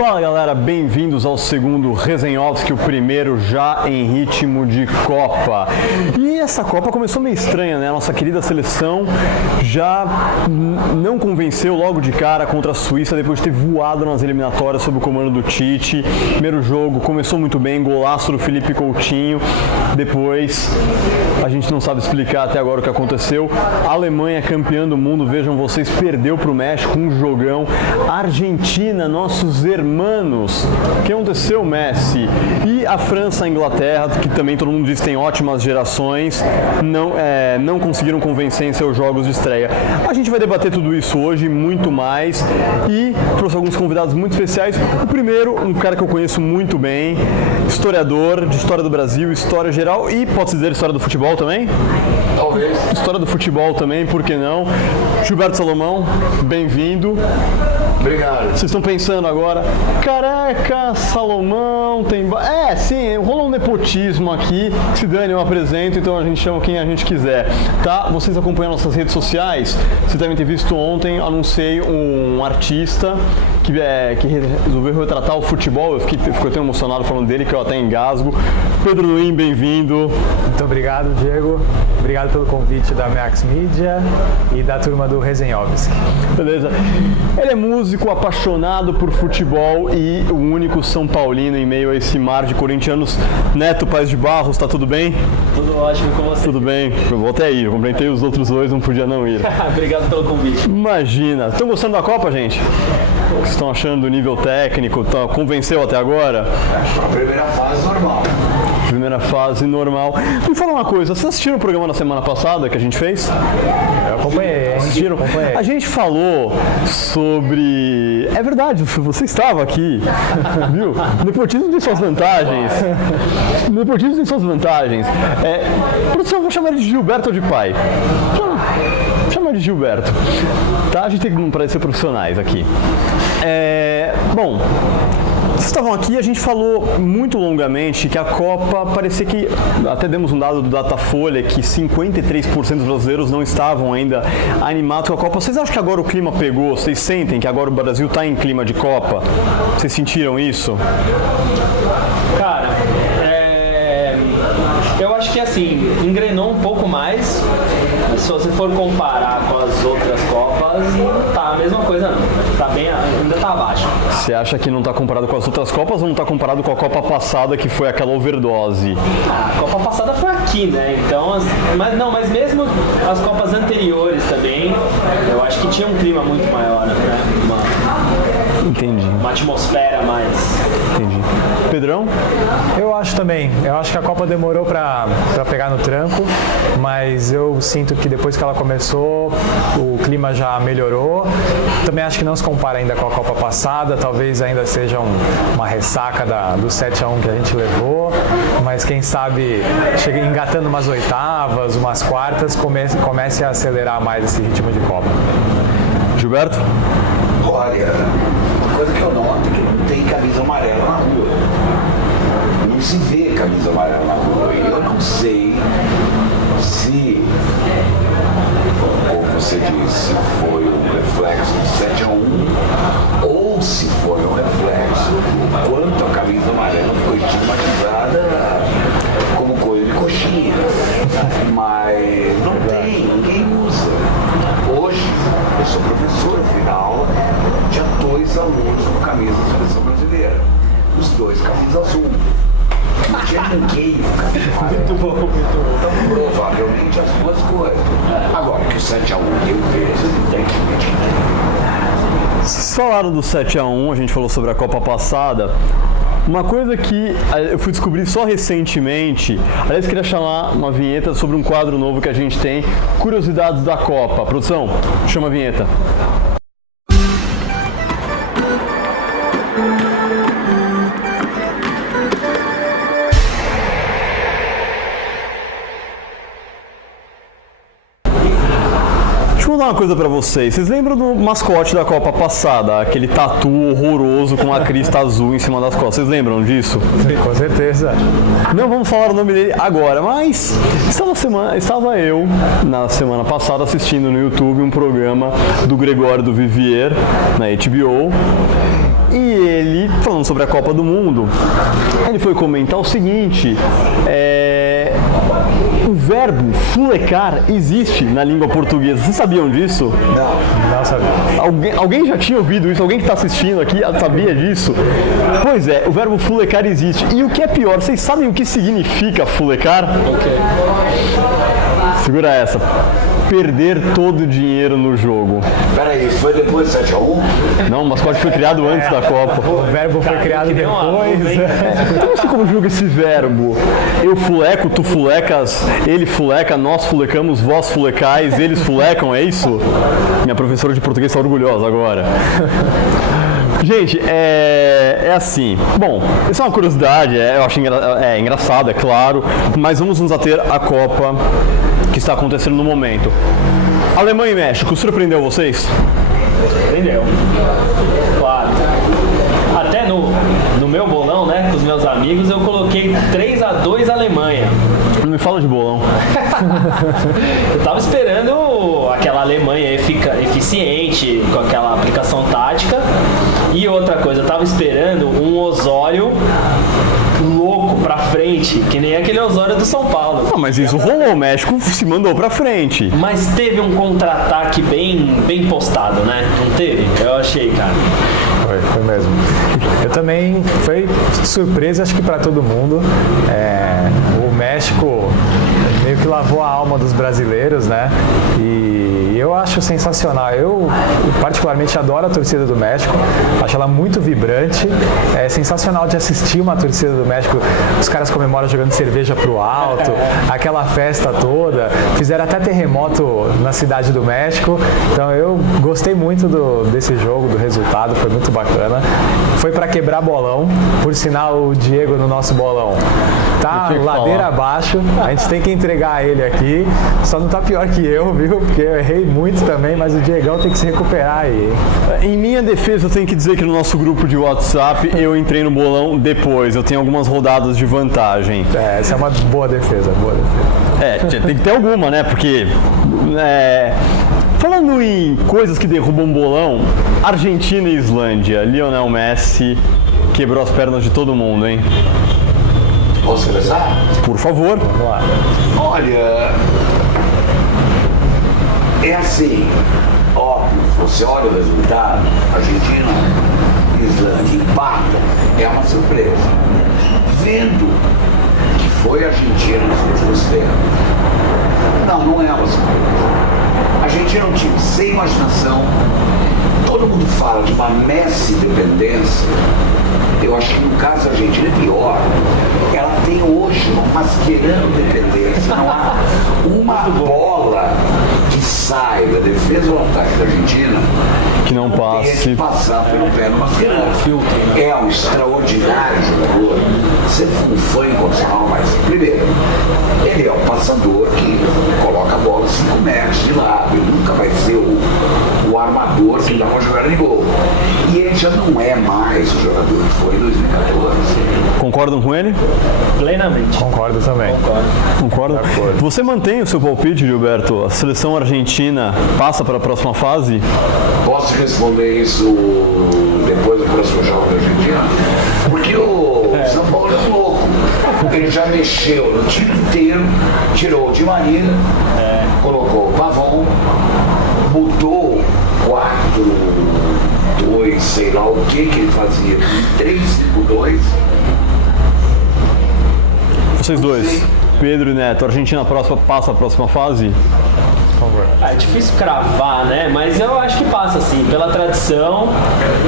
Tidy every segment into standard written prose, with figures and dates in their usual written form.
Fala galera, bem-vindos ao segundo Resenhovski, o primeiro já em ritmo de Copa. E essa Copa começou meio estranha, né? A nossa querida seleção já não convenceu logo de cara contra a Suíça, depois de ter voado nas eliminatórias sob o comando do Tite. Primeiro jogo começou muito bem, golaço do Felipe Coutinho. Depois a gente não sabe explicar até agora o que aconteceu. A Alemanha, campeã do mundo, vejam vocês, perdeu para o México, um jogão. A Argentina, nossos hermanos, o que aconteceu, Messi? E a França, a Inglaterra, que também todo mundo diz que tem ótimas gerações, não conseguiram convencer em seus jogos de estreia. A gente vai debater tudo isso hoje, muito mais, e trouxe alguns convidados muito especiais. O primeiro, um cara que eu conheço muito bem, historiador de história do Brasil, história geral e, pode-se dizer, história do futebol também? Talvez. História do futebol também, por que não? Gilberto Salomão, bem-vindo. Obrigado. Vocês estão pensando agora, careca, Salomão, tem... sim, rola um nepotismo aqui, se dane, eu apresento, então a gente chama quem a gente quiser, tá? Vocês acompanham nossas redes sociais, vocês devem ter visto ontem, anunciei um artista que resolveu retratar o futebol, eu fiquei tão emocionado falando dele que eu até engasgo. Pedro Luim, bem-vindo. Muito obrigado, Diego. Obrigado pelo convite da Max Media e da turma do Resenhovski. Beleza. Ele é músico, apaixonado por futebol e o único São Paulino em meio a esse mar de corintianos. Neto Paz de Barros, tá tudo bem? Tudo ótimo com você. Tudo bem. Eu voltei aí, eu cumprimentei os outros dois, não podia não ir. Obrigado pelo convite. Imagina. Estão gostando da Copa, gente? O que vocês estão achando do nível técnico? Convenceu até agora? A primeira fase normal. Primeira fase normal. Me fala uma coisa, vocês assistiram o programa na semana passada que a gente fez? Eu acompanhei. Assistiram? Acompanhei. A gente falou sobre... É verdade, você estava aqui, viu? Nepotismo tem suas vantagens. Nepotismo tem suas vantagens. Produção, eu vou chamar ele de Gilberto ou de pai? Chama de Gilberto. Tá? A gente tem que parecer profissionais aqui. Bom... Vocês estavam aqui e a gente falou muito longamente que a Copa parecia que, até demos um dado do Datafolha, que 53% dos brasileiros não estavam ainda animados com a Copa. Vocês acham que agora o clima pegou? Vocês sentem que agora o Brasil está em clima de Copa? Vocês sentiram isso? Cara, eu acho que assim, engrenou um pouco mais. Se você for comparar com as outras Copas, não tá a mesma coisa não. Tá bem, ainda tá abaixo. Você acha que não está comparado com as outras Copas ou não está comparado com a Copa passada, que foi aquela overdose? A Copa passada foi aqui, né? Então, mas mesmo as Copas anteriores também, eu acho que tinha um clima muito maior, né? Entendi. Uma atmosfera mais... Entendi. Pedrão? Eu acho também. Eu acho que a Copa demorou pra pegar no tranco, mas eu sinto que depois que ela começou, o clima já melhorou. Também acho que não se compara ainda com a Copa passada, talvez ainda seja uma ressaca do 7-1 que a gente levou, mas quem sabe, engatando umas oitavas, umas quartas, comece a acelerar mais esse ritmo de Copa. Gilberto? Olha, uma coisa que eu noto é que não tem camisa amarela na rua. Não se vê camisa amarela na rua. E eu não sei se, como você disse, foi um reflexo do 7-1 ou se foi um reflexo do quanto a camisa amarela foi estigmatizada como coisa de coxinha. Mas não tem, ninguém usa. Hoje, eu sou professor, eu fui na aula, tinha 2 alunos com camisa da seleção brasileira. Os 2 camisa azul. Não tinha ninguém com camisa amarela. Muito bom. Então, provavelmente as duas coisas. Agora, que o 7-1 tem o peso, não tem que mentir. Vocês falaram do 7-1, a gente falou sobre a Copa passada. Uma coisa que eu fui descobrir só recentemente, aliás, queria chamar uma vinheta sobre um quadro novo que a gente tem, Curiosidades da Copa. Produção, chama a vinheta. Deixa eu dar uma coisa pra vocês. Vocês lembram do mascote da Copa passada? Aquele tatu horroroso com a crista azul em cima das costas. Vocês lembram disso? Sim, com certeza. Não vamos falar o nome dele agora, mas estava eu, na semana passada, assistindo no YouTube um programa do Gregório do Vivier, na HBO. E ele, falando sobre a Copa do Mundo, ele foi comentar o seguinte, o verbo fulecar existe na língua portuguesa. Vocês sabiam disso? Não sabia. Alguém já tinha ouvido isso? Alguém que está assistindo aqui sabia disso? Pois é, o verbo fulecar existe. E o que é pior, vocês sabem o que significa fulecar? Segura essa. Perder todo o dinheiro no jogo. Peraí, foi depois do 7x1? Não, o mascote foi criado antes da Copa. O verbo foi criado que nem uma depois. nuvem. Eu não sei como julga esse verbo. Eu fuleco, tu fulecas, ele fuleca, nós fulecamos, vós fulecais, eles fulecam, é isso? Minha professora de português está orgulhosa agora. Gente, é assim. Bom, isso é uma curiosidade, eu acho engraçado, é claro, mas vamos nos ater à Copa que está acontecendo no momento. Alemanha e México, surpreendeu vocês? Entendeu? Claro. Até no meu bolão, né, com os meus amigos, eu coloquei 3-2 Alemanha. Não me fala de bolão. Eu tava esperando aquela Alemanha eficiente, com aquela aplicação tática. E outra coisa, eu tava esperando um Osório louco pra frente, que nem aquele Osório do São Paulo. Não, mas isso rolou, o México se mandou pra frente. Mas teve um contra-ataque bem postado, né? Não teve? Eu achei, cara. Foi mesmo. Eu também, foi surpresa acho que para todo mundo. O México meio que lavou a alma dos brasileiros, né? E eu acho sensacional. Eu particularmente adoro a torcida do México, acho ela muito vibrante. É sensacional de assistir uma torcida do México. Os caras comemoram jogando cerveja pro alto, aquela festa toda. Fizeram até terremoto na cidade do México. Então eu gostei muito desse jogo, do resultado, foi muito bacana. Foi para quebrar bolão, por sinal o Diego no nosso bolão tá ladeira abaixo, a gente tem que entregar ele aqui, só não tá pior que eu, viu? Porque eu errei muito também, mas o Diegão tem que se recuperar aí. Em minha defesa, eu tenho que dizer que no nosso grupo de WhatsApp eu entrei no bolão depois, eu tenho algumas rodadas de vantagem. Essa é uma boa defesa, boa defesa. Tem que ter alguma, né? Porque falando em coisas que derrubam bolão, Argentina e Islândia, Lionel Messi quebrou as pernas de todo mundo, hein? Posso começar? Por favor. Vamos lá. Olha, é assim, óbvio, você olha o resultado, Argentina, Islândia, empata, é uma surpresa. Vendo que foi a Argentina nos últimos tempos, não é uma surpresa. A Argentina é um time sem imaginação, todo mundo fala de uma Messi dependência. Eu acho que no caso da Argentina é pior. Ela tem hoje uma mascherando dependência. Não há uma bola que sai da defesa ou ataque da Argentina Que não passe. tem que passar pelo pé do Mascherano. É um extraordinário jogador. Sempre foi um fã incondicional, mas primeiro, ele é um passador que coloca a bola 5 metros de lado. Ele nunca vai ser o armador que dá uma jogada de gol. E ele já não é mais o jogador que foi em 2014. Concordam com ele? Plenamente. Concordo também. Concorda? Você mantém o seu palpite, Gilberto? A seleção argentina passa para a próxima fase? Posso responder isso depois do próximo jogo da Argentina? Porque o São Paulo é louco. Ele já mexeu no time inteiro, tirou o Di Maria, colocou o Pavon, mudou 4-2, sei lá o que ele fazia, 3-5-2. Vocês dois, Pedro e Neto, a Argentina passa a próxima fase? É difícil cravar, né? Mas eu acho que passa, sim. Pela tradição,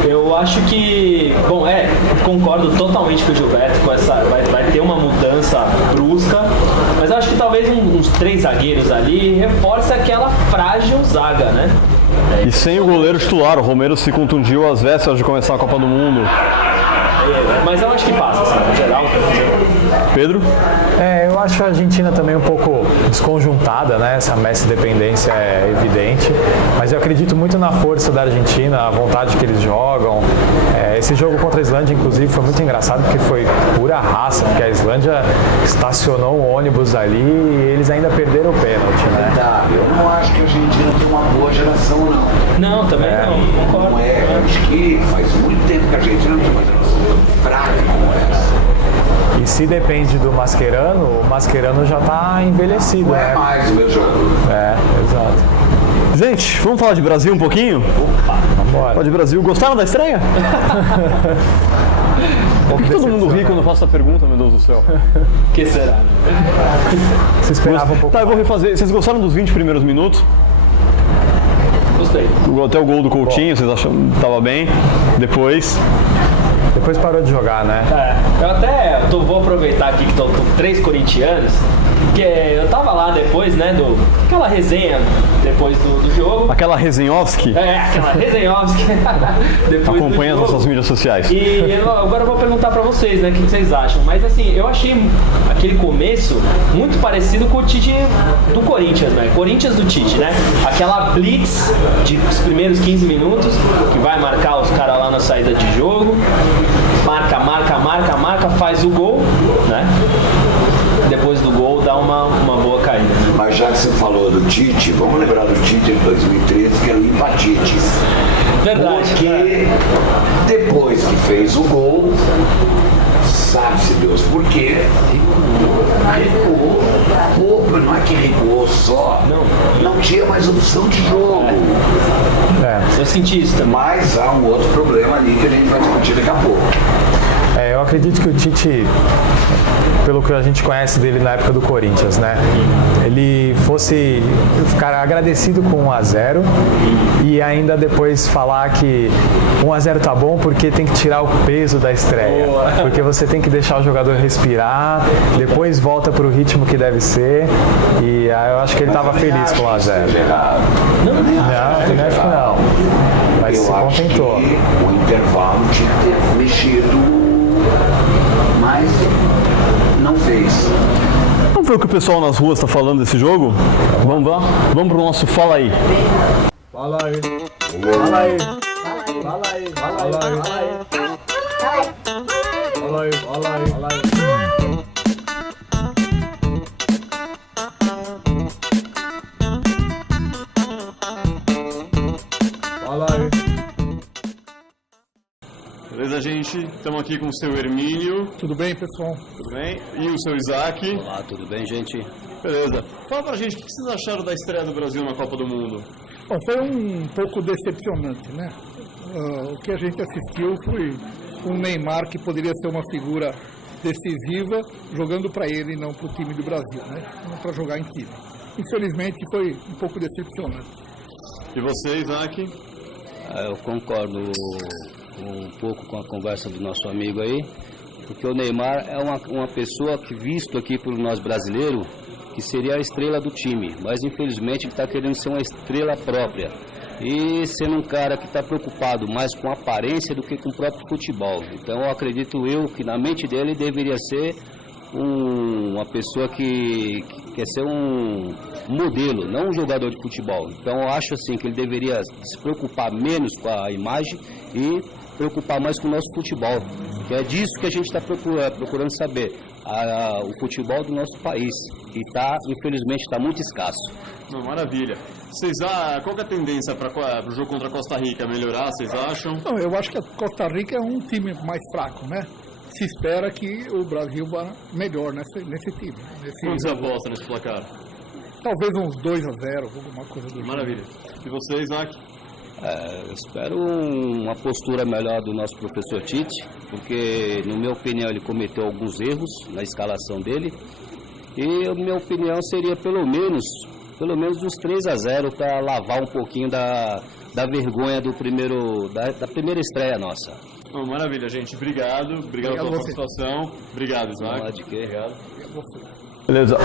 eu acho que... Bom, concordo totalmente com o Gilberto, com essa... Vai ter uma mudança brusca, mas eu acho que talvez uns 3 zagueiros ali reforça aquela frágil zaga, né? E sem o goleiro titular, o Romero se contundiu às vésperas de começar a Copa do Mundo. Mas eu acho que passa, assim, no geral. Pedro? Eu acho a Argentina também um pouco desconjuntada, né? Essa Messi dependência é evidente, mas eu acredito muito na força da Argentina, a vontade que eles jogam. Esse jogo contra a Islândia, inclusive, foi muito engraçado porque foi pura raça, porque a Islândia estacionou um ônibus ali e eles ainda perderam o pênalti, né? Eu não acho que a Argentina tem uma boa geração, não. Não, também não, concordo. Não é, eu acho que faz muito tempo que a Argentina não tem uma geração tão fraca como essa. E se depende do Mascherano, o Mascherano já está envelhecido, Não né? é mais o meu jogador. É, exato. Gente, vamos falar de Brasil um pouquinho? Vambora. Falar de Brasil. Gostaram da estreia? Por que todo mundo ri quando eu faço essa pergunta, meu Deus do céu? O que será? Você esperava um pouco. Tá, eu vou refazer. Vocês gostaram dos 20 primeiros minutos? Gostei. Até o gol do Coutinho, vocês acham que tava bem? Depois... Depois parou de jogar, né? Vou aproveitar aqui que estão 3 corintianos, que eu tava lá depois, né, aquela resenha depois do jogo. Aquela Resenhovski Aquela resenhovski. acompanha as nossas mídias sociais. E agora eu vou perguntar pra vocês, né, o que vocês acham. Mas assim, eu achei aquele começo muito parecido com o Tite do Corinthians, né? Corinthians do Tite, né? Aquela blitz dos primeiros 15 minutos, que vai marcar os caras lá na saída de jogo. Marca, faz o gol, né? Depois do gol dá uma boa caída. Mas já que você falou do Tite, vamos lembrar do Tite de 2013, que era o Empatites. Verdade. Porque depois que fez o gol, sabe-se Deus por quê, recuou. Pô, não é que recuou só, não tinha mais opção de jogo. Eu senti isso também. Mas há um outro problema ali que a gente vai discutir daqui a pouco. Eu acredito que o Tite, pelo que a gente conhece dele na época do Corinthians, né? Ele fosse ficar agradecido com 1-0 e ainda depois falar que 1-0 tá bom porque tem que tirar o peso da estreia. Porque você tem que deixar o jogador respirar, depois volta pro ritmo que deve ser. E eu acho que ele estava feliz com 1-0. Não, também acho que não. Mas se contentou. Que o intervalo tinha que ter mexido, mas não fez. Vamos ver o que o pessoal nas ruas está falando desse jogo? Vamos lá? Vamos pro nosso Fala Aí. Fala aí. Fala aí. Fala aí. Fala aí. Fala aí. Fala aí. Fala aí. Fala aí. Fala aí. Beleza, gente? Estamos aqui com o seu Hermínio. Tudo bem, pessoal? Tudo bem? E o seu Isaac. Olá, tudo bem, gente? Beleza. Fala pra gente, o que vocês acharam da estreia do Brasil na Copa do Mundo? Bom, foi um pouco decepcionante, né? O que a gente assistiu foi um Neymar que poderia ser uma figura decisiva, jogando para ele e não para o time do Brasil, né? Não para jogar em time. Infelizmente foi um pouco decepcionante. E você, Isaac? Eu concordo um pouco com a conversa do nosso amigo aí, porque o Neymar é uma pessoa que, visto aqui por nós brasileiros, que seria a estrela do time, mas infelizmente ele está querendo ser uma estrela própria e sendo um cara que está preocupado mais com a aparência do que com o próprio futebol. Então eu acredito que na mente dele deveria ser uma pessoa que quer ser um modelo, não um jogador de futebol. Então eu acho assim que ele deveria se preocupar menos com a imagem e preocupar mais com o nosso futebol, que é disso que a gente está procurando saber, o futebol do nosso país, que infelizmente está muito escasso. Não, maravilha. Qual que é a tendência para o jogo contra a Costa Rica? Melhorar, vocês acham? Não, eu acho que a Costa Rica é um time mais fraco, né? Se espera que o Brasil vá melhor nesse time. Quantos aposta nesse placar? Talvez uns 2-0, alguma coisa do Maravilha. E você, Isaac? Eu espero uma postura melhor do nosso professor Tite, porque, na minha opinião, ele cometeu alguns erros na escalação dele. E a minha opinião seria pelo menos uns 3-0 para lavar um pouquinho da vergonha da primeira estreia nossa. Oh, maravilha, gente. Obrigado pela participação. Obrigado, Isaac. Não há de quê. Obrigado. Beleza.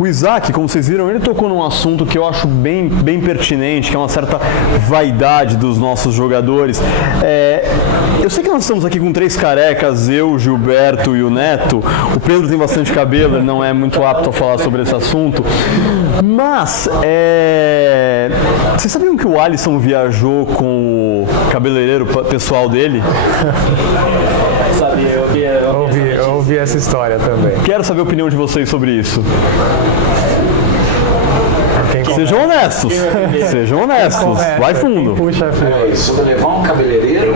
O Isaac, como vocês viram, ele tocou num assunto que eu acho bem pertinente, que é uma certa vaidade dos nossos jogadores. Eu sei que nós estamos aqui com 3 carecas, eu, Gilberto e o Neto. O Pedro tem bastante cabelo, ele não é muito apto a falar sobre esse assunto. Mas, vocês sabiam que o Alisson viajou com o cabeleireiro pessoal dele? Sabia, Eu ouvi essa história também. Quero saber a opinião de vocês sobre isso. Quem Sejam honestos. Sejam honestos. Vai fundo. Puxa, filho. Sobre levar um cabeleireiro,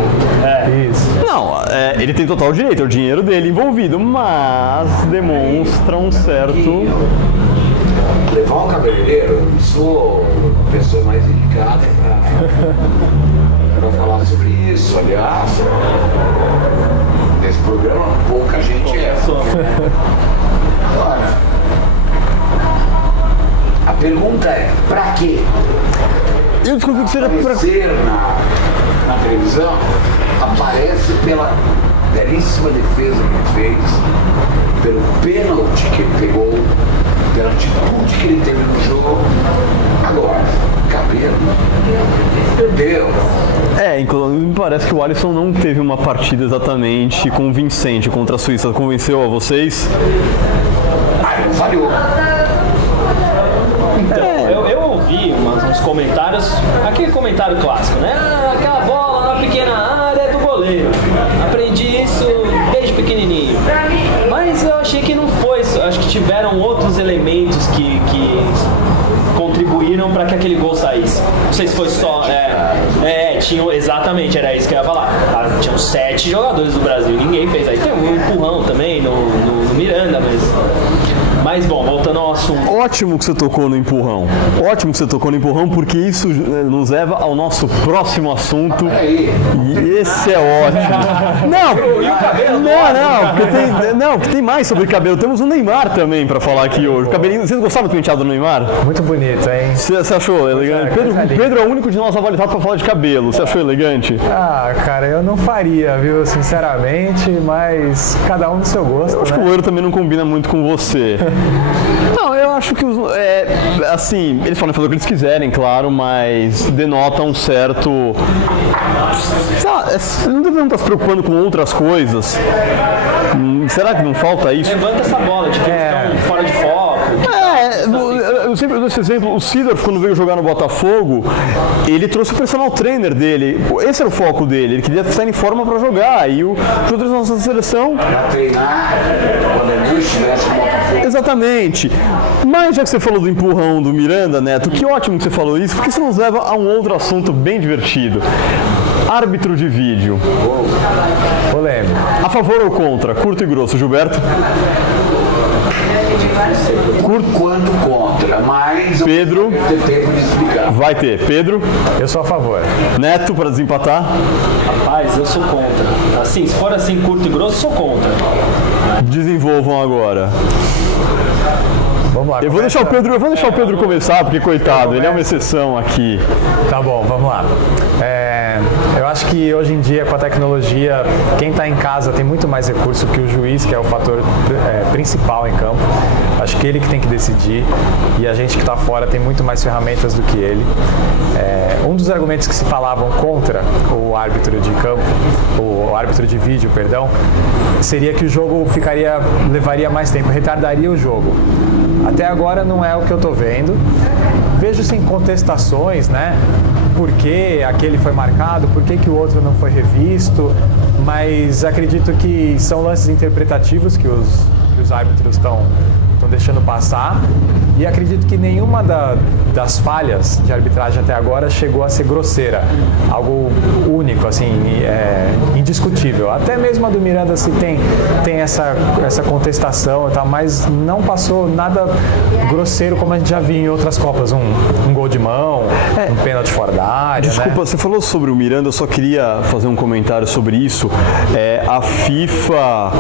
Isso. Não, ele tem total direito, é o dinheiro dele envolvido, mas demonstra um certo... levar um cabeleireiro, eu sou a pessoa mais indicada para falar sobre isso. Aliás, nesse programa pouca gente é. Agora, a pergunta é, pra quê? Eu desconfio que seja pra... Aparecer na televisão, aparece pela belíssima defesa que ele fez, pelo pênalti que ele pegou, pela atitude que ele teve no jogo. Agora, cabelo, perdeu. Inclusive me parece que o Alisson não teve uma partida exatamente convincente contra a Suíça. Convenceu a vocês? Aí não falhou. Então, eu ouvi uns comentários, aquele comentário clássico, né? Aquela bola na pequena área é do goleiro. Aprendi isso desde pequenininho. Mas eu achei que não foi isso. Acho que tiveram outros elementos que contribuíram para que aquele gol saísse. Não sei se foi só... tinham, exatamente, era isso que eu ia falar. Tinham 7 jogadores do Brasil, ninguém fez. Aí tem um empurrão também no Miranda, mas bom, voltando ao assunto. Ótimo que você tocou no empurrão. Ótimo que você tocou no empurrão, porque isso nos leva ao nosso próximo assunto. E esse é ótimo. Não, porque tem mais sobre cabelo. Temos o Neymar também para falar aqui hoje. O cabelinho, vocês gostaram do penteado do Neymar? Muito bonito, hein? Você achou elegante? Pedro é o único de nós habilitado para falar de cabelo. Você achou elegante? Cara, eu não faria, viu, sinceramente, mas cada um do seu gosto, Acho que o loiro também não combina muito com você. Não, eu acho que assim, eles podem fazer o que eles quiserem, claro, mas denota um certo... Não devemos estar se preocupando com outras coisas. Será que não falta isso? Levanta essa bola de que eles estão fora de foco. Eu sempre dou esse exemplo. O Seedorf, quando veio jogar no Botafogo, ele trouxe o personal trainer dele. Esse era o foco dele. Ele queria estar em forma para jogar. E os jogadores da nossa seleção... Para treinar, quando ele não estivesse no Botafogo. Exatamente. Mas já que você falou do empurrão do Miranda, Neto, que ótimo que você falou isso, porque isso nos leva a um outro assunto bem divertido. Árbitro de vídeo. Polêmico. A favor ou contra? Curto e grosso, Gilberto? Quanto contra, mas Pedro? eu tenho tempo de explicar. Vai ter. Pedro? Eu sou a favor. Neto, para desempatar? Rapaz, eu sou contra. Assim, se for assim curto e grosso, sou contra. Desenvolvam agora. Vamos lá. Eu vou deixar o Pedro começar, porque coitado, ele é uma exceção aqui. Tá bom, vamos lá. Eu acho que hoje em dia, com a tecnologia, quem está em casa tem muito mais recurso que o juiz, que é o fator principal em campo. Acho que ele que tem que decidir, e a gente que está fora tem muito mais ferramentas do que ele. Um dos argumentos que se falavam contra o árbitro de campo, o árbitro de vídeo, perdão, seria que o jogo levaria mais tempo, retardaria o jogo. Até agora não é o que eu estou vendo. Vejo sim contestações, né? Por que aquele foi marcado, por que o outro não foi revisto, mas acredito que são lances interpretativos que os árbitros estão deixando passar, e acredito que nenhuma das falhas de arbitragem até agora chegou a ser grosseira, algo único, assim, indiscutível. Até mesmo a do Miranda se tem essa contestação, tá, mas não passou nada grosseiro como a gente já viu em outras Copas, um gol de mão, um pênalti fora da área. Desculpa, né? Você falou sobre o Miranda, eu só queria fazer um comentário sobre isso. A FIFA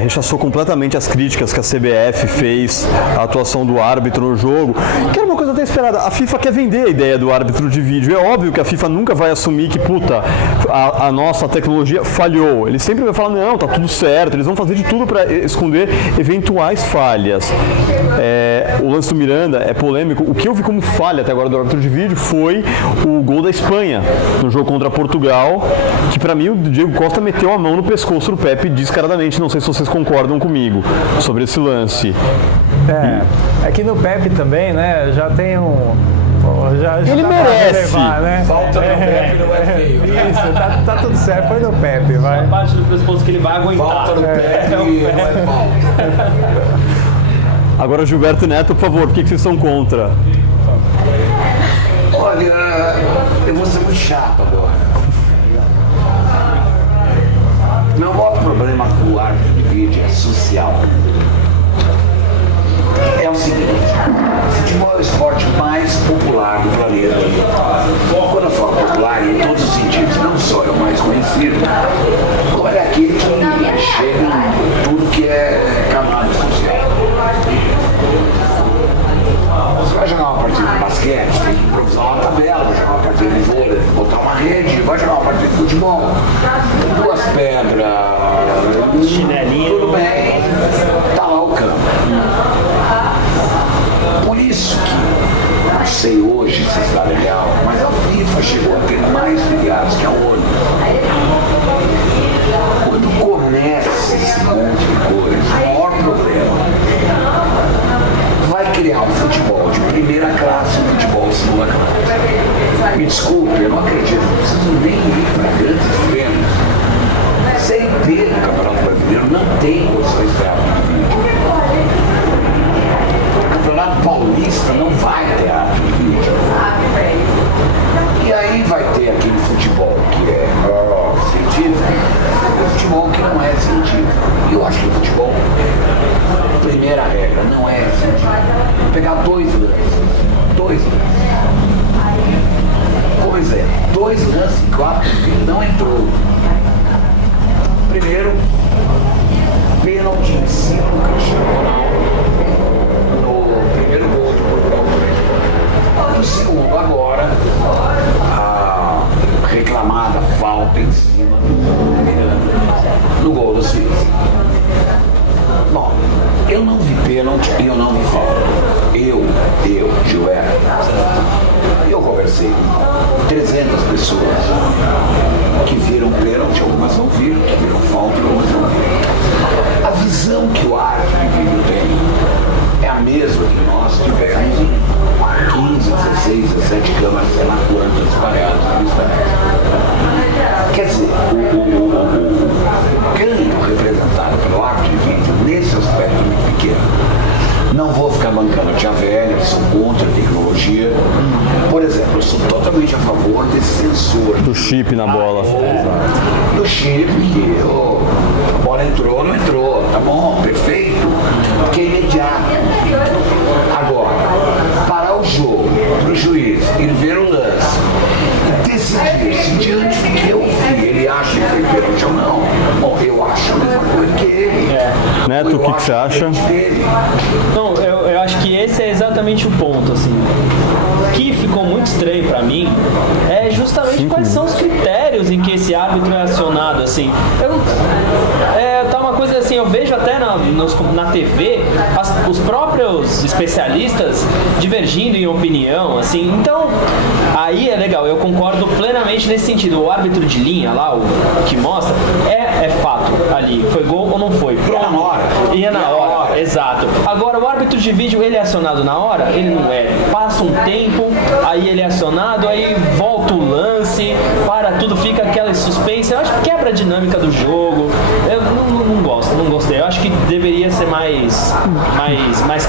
rechaçou completamente as críticas que a CBF fez à atuação do árbitro no jogo, que era uma coisa até esperada. A FIFA quer vender a ideia do árbitro de vídeo. É óbvio que a FIFA nunca vai assumir que, a nossa tecnologia falhou. Ele sempre vai falar, não, tá tudo certo, eles vão fazer de tudo para esconder eventuais falhas. O lance do Miranda é polêmico. O que eu vi como falha até agora do árbitro de vídeo foi o gol da Espanha no jogo contra Portugal, que para mim o Diego Costa meteu a mão no pescoço do Pepe descaradamente. Não sei se vocês concordam comigo sobre esse lance. É que no Pepe também, né, já tem ele merece. Levar, né? Falta no Pepe não é feio. Isso, tá tudo certo, foi no Pepe, vai. A parte do pressuposto que ele vai aguentar. Falta no Pepe não é falta. Agora, Gilberto e Neto, por favor, por que vocês são contra? Olha, eu vou ser muito chato agora. Meu maior problema com o árbitro de vídeo é social. É o seguinte, futebol é o esporte mais popular do planeta. Quando eu falo popular, em todos os sentidos, não só é o mais conhecido, como é aquele que chega em tudo que é camada social. Você vai jogar uma partida de basquete, tem que improvisar uma tabela, vai jogar uma partida de vôlei, botar uma rede, vai jogar uma partida de futebol, 2 pedras, chinelinho, tudo bem, tá lá o campo. Por isso que, não sei hoje se está legal, mas a FIFA chegou a ter mais filiados que a ONU. Quando começa esse monte de coisa, o maior problema vai criar um futebol de primeira classe e um futebol de segunda classe. Me desculpe, eu não acredito, não preciso nem ir para grandes extremos. Série B do Campeonato Brasileiro não tem condições de árbitro de vídeo. O Campeonato Paulista não vai ter árbitro de vídeo. E aí vai ter aquele futebol que é científico e o futebol que não é científico. E eu acho que o futebol, primeira regra, não é científico. Vou pegar 2 lances. Como exemplo, 2 lances em 4 que não entrou. Primeiro, pênalti em cima do Cristiano Ronaldo no primeiro gol de Portugal. No segundo, agora, a reclamada falta em cima do Miranda no gol do Suíça. Bom, eu não vi pênalti e eu não vi falta. Eu, Gilberto, eu conversei com 300 pessoas que viram pênalti, algumas não viram, que viram falta e algumas não viram. A visão que o árbitro de vídeo tem é a mesma que nós tivemos em 15, 16, 17 câmaras, sei lá quantas espalhadas no estádio. Quer dizer, o ganho representado pelo árbitro de vídeo nesse aspecto muito pequeno. Não vou ficar bancando a tia velha, sou contra a tecnologia. Por exemplo, eu sou totalmente a favor desse sensor. Do chip na bola. Do chip, que a bola entrou, não entrou, tá bom, perfeito, porque é imediato. Agora, parar o jogo, pro juiz ir ver o lance e decidir se diante do que eu vi, ele acha que foi pênalti ou não. Bom, eu acho a mesma coisa que ele. Neto, o que você acha? Não, eu acho que esse é exatamente o ponto, assim. O que ficou muito estranho pra mim é justamente quais são os critérios em que esse árbitro é acionado, assim. Tá uma coisa assim, eu vejo até na TV os próprios especialistas divergindo em opinião, assim. Então, aí é legal, eu concordo plenamente nesse sentido. O árbitro de linha lá, o que mostra, é fato ali. Foi gol ou não foi? Ia na hora. Ia na hora, exato. Agora, o árbitro de vídeo, ele é acionado na hora? Ele não é. Passa um tempo, aí ele é acionado, aí volta o lance, para tudo, fica aquela suspense. Eu acho que quebra a dinâmica do jogo. Eu não gosto, não gostei. Eu acho que deveria ser mais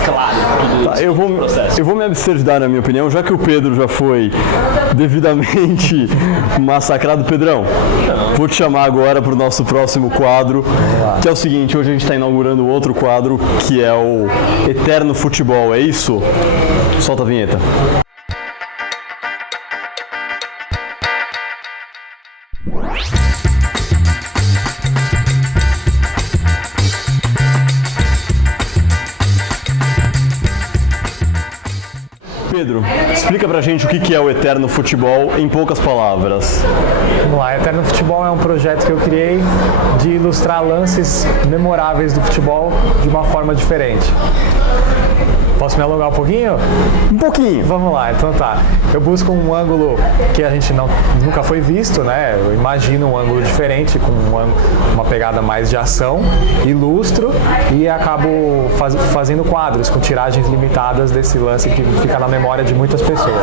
claro tudo isso. Eu vou me abster de dar a minha opinião, já que o Pedro já foi devidamente massacrado. Pedrão, vou te chamar agora para o nosso próximo quadro, que é o seguinte: hoje a gente está inaugurando outro quadro, que é o Eterno Futebol, é isso? Solta a vinheta. Pedro, explica pra gente o que é o Eterno Futebol em poucas palavras. Vamos lá, Eterno Futebol é um projeto que eu criei de ilustrar lances memoráveis do futebol de uma forma diferente. Posso me alongar um pouquinho? Um pouquinho. Vamos lá, então tá. Eu busco um ângulo que a gente nunca foi visto, né? Eu imagino um ângulo diferente, com uma pegada mais de ação, ilustro e acabo fazendo quadros com tiragens limitadas desse lance que fica na memória de muitas pessoas.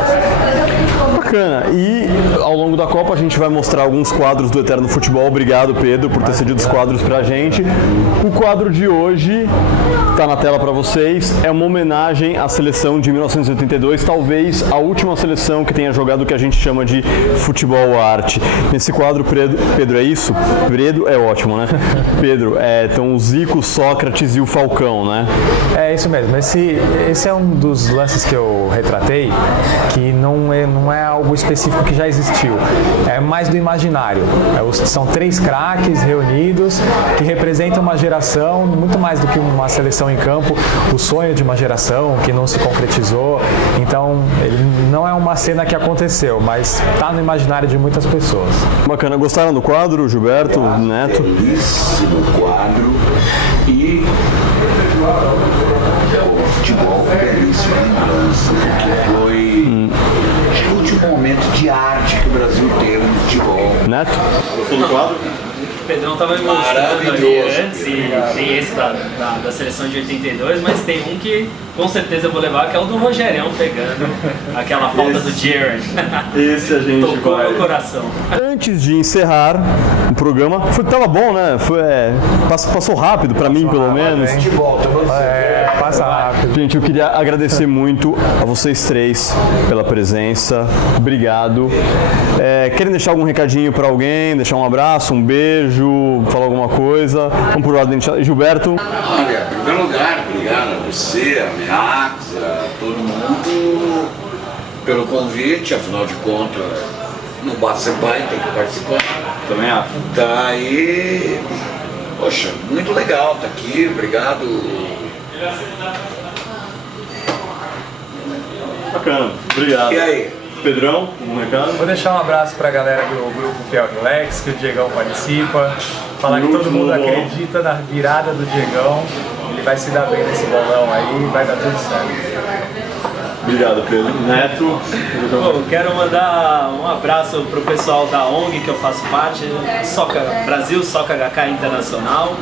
Bacana. E ao longo da Copa a gente vai mostrar alguns quadros do Eterno Futebol. Obrigado, Pedro, por ter cedido os quadros pra gente. O quadro de hoje tá na tela pra vocês. É uma homenagem homenagem à seleção de 1982, talvez a última seleção que tenha jogado o que a gente chama de futebol arte. Nesse quadro, Pedro, é isso? Pedro é ótimo, né? Pedro, então o Zico, Sócrates e o Falcão, né? É isso mesmo. Esse é um dos lances que eu retratei, que não é algo específico que já existiu. É mais do imaginário. São 3 craques reunidos que representam uma geração, muito mais do que uma seleção em campo, o sonho de uma geração que não se concretizou. Então, ele não é uma cena que aconteceu, mas está no imaginário de muitas pessoas. Bacana. Gostaram do quadro, Gilberto, Neto? Belíssimo quadro e o futebol belíssimo lembrança, porque foi acho que o último momento de arte que o Brasil teve no futebol. Neto? Gostou do quadro? O Pedrão estava me mostrando ali antes, e tem esse da seleção de 82, mas tem um que com certeza eu vou levar, que é o do Rogerão pegando aquela falta do Gerrard. Esse a gente tocou meu coração. Antes de encerrar o programa, tava bom, né? Passou rápido pra mim, pelo menos. Futebol, Passa rápido. Gente, eu queria agradecer muito a vocês 3 pela presença. Obrigado. Querem deixar algum recadinho pra alguém? Deixar um abraço, um beijo, falar alguma coisa? Vamos por ordem. Gilberto? Olha, em primeiro lugar, obrigado a você, a Meax, a todo mundo pelo convite, afinal de contas, não basta ser pai, tem que participar. Também acho. Tá aí, poxa, muito legal tá aqui, obrigado. Bacana, obrigado. E aí? Pedrão, um recado? Vou deixar um abraço para a galera do grupo Fiel Relax, que o Diegão participa. Falar que todo mundo acredita na virada do Diegão. Ele vai se dar bem nesse bolão aí, vai dar tudo certo. Obrigado, Pedro. Neto? Bom, quero mandar um abraço pro pessoal da ONG que eu faço parte, Brasil Soccer HK Internacional.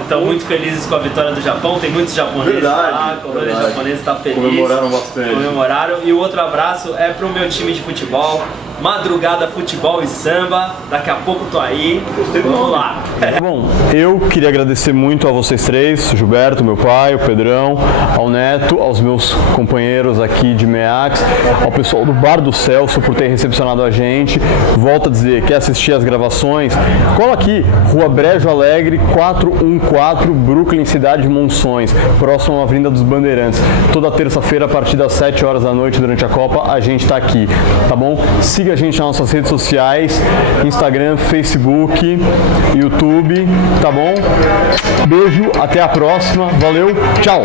Estão muito felizes com a vitória do Japão, tem muitos japoneses lá, a colônia japonesa está feliz. Comemoraram bastante. Comemoraram. E o outro abraço é pro meu time de futebol, Madrugada Futebol e Samba. Daqui a pouco tô aí. Vamos lá. Bom, eu queria agradecer muito a vocês 3, o Gilberto, meu pai, o Pedrão, ao Neto, aos meus companheiros aqui de Meax, ao pessoal do Bar do Celso por ter recepcionado a gente. Volto a dizer, quer assistir as gravações? Cola aqui, Rua Brejo Alegre, 414, Brooklyn, Cidade de Monções, próximo à Avenida dos Bandeirantes. Toda terça-feira, a partir das 7 horas da noite, durante a Copa, a gente tá aqui, tá bom? Siga a gente nas nossas redes sociais, Instagram, Facebook, YouTube, tá bom? Beijo, até a próxima, valeu, tchau!